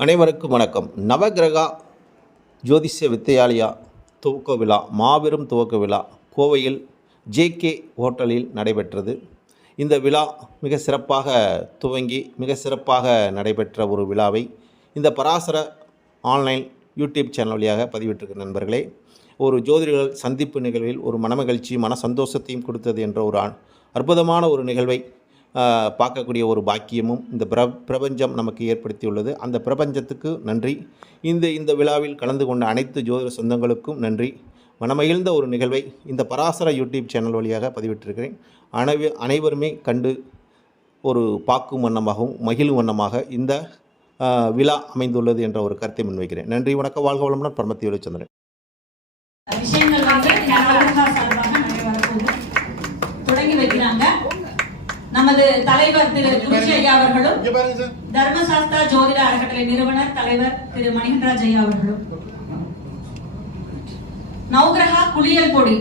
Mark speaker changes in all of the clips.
Speaker 1: அனைவருக்கும் வணக்கம். நவகிரகா ஜோதிஷ வித்தியாலயா துவக்க விழா மாபெரும் துவக்க விழா கோவையில் ஜேகே ஹோட்டலில் நடைபெற்றது. இந்த விழா மிக சிறப்பாக துவங்கி மிக சிறப்பாக நடைபெற்ற ஒரு விழாவை இந்த பராசர ஆன்லைன் யூடியூப் சேனல் வழியாக பதிவிட்டிருக்கிற நண்பர்களே ஒரு ஜோதிடர்கள் சந்திப்பு நிகழ்வில் ஒரு மனமகிழ்ச்சி மன சந்தோஷத்தையும் கொடுத்தது என்ற ஒரு அற்புதமான ஒரு நிகழ்வை பார்க்கக்கூடிய ஒரு பாக்கியமும் இந்த பிர பிரபஞ்சம் நமக்கு ஏற்படுத்தியுள்ளது. அந்த பிரபஞ்சத்துக்கு நன்றி. இந்த இந்த விழாவில் கலந்து கொண்ட அனைத்து ஜோதிட சொந்தங்களுக்கும் நன்றி. மனமகிழ்ந்த ஒரு நிகழ்வை இந்த பராசர யூடியூப் சேனல் வழியாக பதிவிட்டிருக்கிறேன். அனைவ அனைவருமே கண்டு ஒரு பார்க்கும் வண்ணமாகவும் மகிழும் வண்ணமாக இந்த விழா அமைந்துள்ளது என்ற ஒரு கருத்தை முன்வைக்கிறேன். நன்றி வணக்கம் வாழ்க வளமுடன் பரமத்தி சந்திரன்.
Speaker 2: விஷயங்கள் வந்து சார்பாக நிறைய வரப்போகுது. தொடங்கி வைக்கிறாங்க. நமது தலைவர் திரு குருஷி ஐயா அவர்களும் தர்மசாஸ்திரா ஜோதிட அறக்கட்டளை நிறுவனர் தலைவர் திரு மணிகண்டராஜ் ஐயா அவர்களும். நவகிரகா குளியல் பொடி.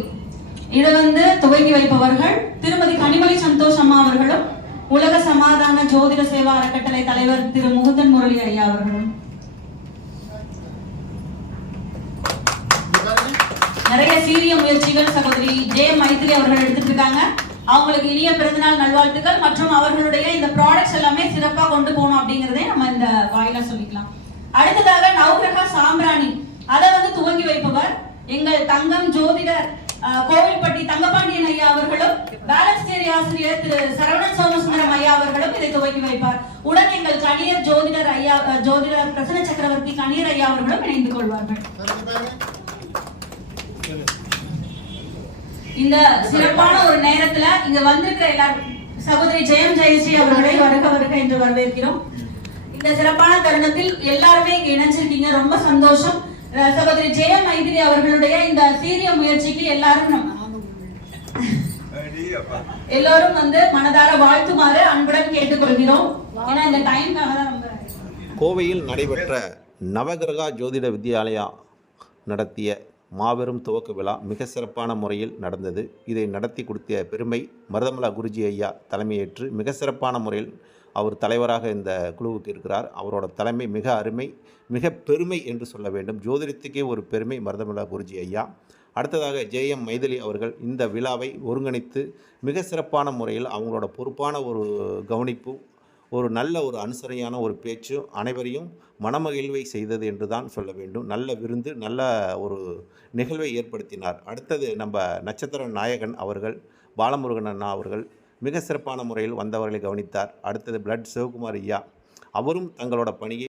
Speaker 2: இதை வந்து துவங்கி வைப்பவர்கள் திருமதி கனிமொழி சந்தோஷ் அம்மா அவர்களும் உலக சமாதான ஜோதிட சேவா அறக்கட்டளை தலைவர் திரு முகுந்தன் முரளி ஐயா அவர்களும். நிறைய சீரிய முயற்சிகள் சகோதரி ஜே மைத்ரி அவர்கள் எடுத்துட்டு இருக்காங்க. அவங்களுக்கு இனிய பிறந்தநாள் நல்வாழ்த்துக்கள் மற்றும் அவர்களுடைய இந்த ப்ராடக்ட்ஸ் எல்லாமே சிறப்பாக கொண்டு போகணும் அப்படிங்கிறதே நம்ம இந்த வாயிலாக சொல்லிக்கலாம். அடுத்ததாக நவகிரக சாம்பிராணி. அதை வந்து துவங்கி வைப்பவர் எங்கள் தங்கம் ஜோதிடர் கோவில்பட்டி தங்கபாண்டியன் ஐயா அவர்களும் பேலன்ஸ் ஆசிரியர் திரு சரவணன் சோமசுந்தரம் ஐயா அவர்களும் இதை துவக்கி வைப்பார். உடன் எங்கள் கணியர் ஜோதிடர் ஐயா ஜோதிடர் பிரசன்ன சக்கரவர்த்தி கணியர் ஐயா அவர்களும் இணைந்து கொள்வார்கள். இந்த சிறப்பான ஒரு நேரத்துல இங்க வந்திருக்கிற எல்லாரும் சகோதரி ஜெயம் ஜெயஸ்ரீ அவர்களை வருக வருக என்று வரவேற்கிறோம். இந்த சிறப்பான தருணத்தில் எல்லாருமே இங்க இணைஞ்சிருக்கீங்க. ரொம்ப சந்தோஷம். சகோதரி ஜெயம் மைதிரி அவர்களுடைய இந்த சீரிய முயற்சிக்கு எல்லாரும் எல்லாரும் வந்து மனதார வாழ்த்துமாறு அன்புடன் கேட்டுக்கொள்கிறோம். ஏன்னா இந்த டைம்
Speaker 1: கோவையில் நடைபெற்ற நவகிரகா ஜோதிட வித்யாலயா நடத்திய மாபெரும் துவக்க விழா மிக சிறப்பான முறையில் நடந்தது. இதை நடத்தி கொடுத்த பெருமை மருதமலா குருஜி ஐயா தலைமையேற்று மிக சிறப்பான முறையில் அவர் தலைவராக இந்த குழுவுக்கு இருக்கிறார். அவரோட தலைமை மிக அருமை மிக பெருமை என்று சொல்ல வேண்டும். ஜோதிடத்துக்கே ஒரு பெருமை மருதமலா குருஜி ஐயா. அடுத்ததாக ஜேஎம் மைதிலி அவர்கள் இந்த விழாவை ஒருங்கிணைத்து மிக சிறப்பான முறையில் அவங்களோட பொறுப்பான ஒரு கவனிப்பு ஒரு நல்ல ஒரு அனுசரையான ஒரு பேச்சு அனைவரையும் மனமகிழ்வை செய்தது என்று தான் சொல்ல வேண்டும். நல்ல விருந்து நல்ல ஒரு நிகழ்வை ஏற்படுத்தினார். அடுத்தது நம்ம நட்சத்திர நாயகன் அவர்கள் பாலமுருகன் அண்ணா அவர்கள் மிக சிறப்பான முறையில் வந்தவர்களை கவனித்தார். அடுத்தது பிளட் சிவகுமார் ஐயா. அவரும் தங்களோட பணியை